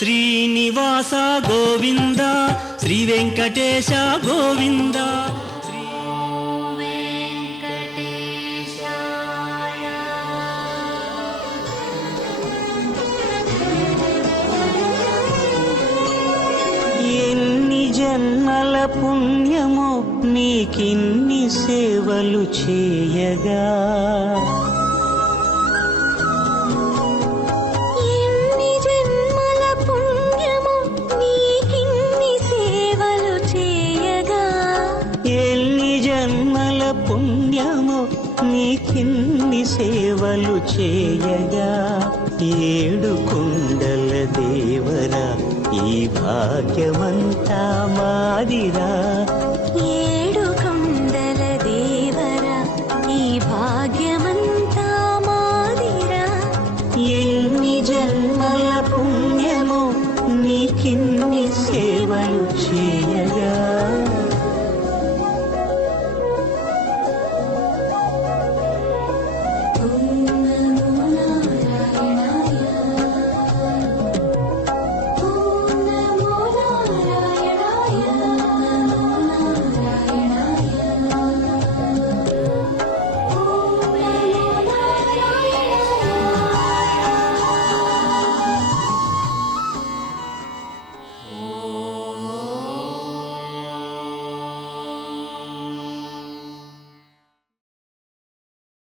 శ్రీనివాస గోవింద శ్రీ వెంకటేశ గోవింద. ఎన్ని జన్మల పుణ్యము నీకిన్ని సేవలు చేయగా. పుణ్యమో నీకిన్ని సేవలు చేయగా ఏడు కుండల దేవరా ఈ భాగ్యమంతా మాదిరా. ఏడు కొండల దేవరా ఈ భాగ్యమంతా మాదిరా. ఎన్ని జన్మల పుణ్యమో నీకిన్ని సేవలు చేయగా